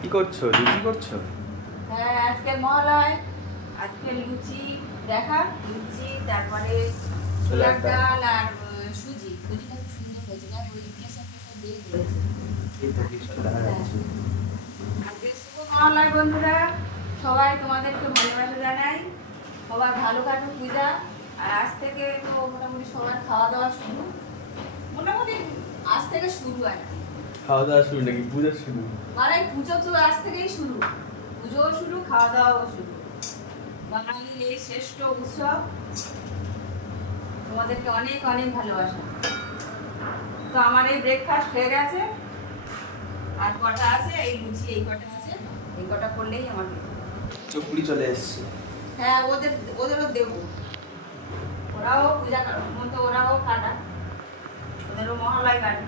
কি করছো? লুচি করছো? হ্যাঁ, আজকে মহালয়। আজকে লুচি দেখা, লুচি তারপরে ছোলার ডাল আর সুজি। সুজিটা খুব সুন্দর হয়েছে না, ওই কেশর কেশর দিয়ে করেছে। এই তো কিছু দেখা যাচ্ছে। আজকে শুভ মহালয় বন্ধুরা, সবাই তোমাদেরকে ভালোবাসা জানাই। সবার ভালো কাটুক পূজা। আর আজ থেকে তো মোটামুটি সবার খাওয়া দাওয়া শুরু, মোটামুটি আজ থেকে শুরু আর কি। খাওয়া দাওয়া শুরু নাকি পূজা শুরু? মানে পুজো তো আজ থেকেই শুরু, পুজোও শুরু, খাওয়া দাওয়াও শুরু। বাঙালির এই শ্রেষ্ঠ উৎসব। তোমাদেরকে অনেক অনেক ভালোবাসা। তো আমার এই ব্রেকফাস্ট হয়ে গেছে, আর কটা আছে, এই লুচি এই কটা আছে, এই কটা করলেই আমার চকুলি চলে এসছে। হ্যাঁ, ওদেরও দেবো। ওরাও পূজা মতো, ওরাও কাটা, ওদেরও মহালয় কাটে।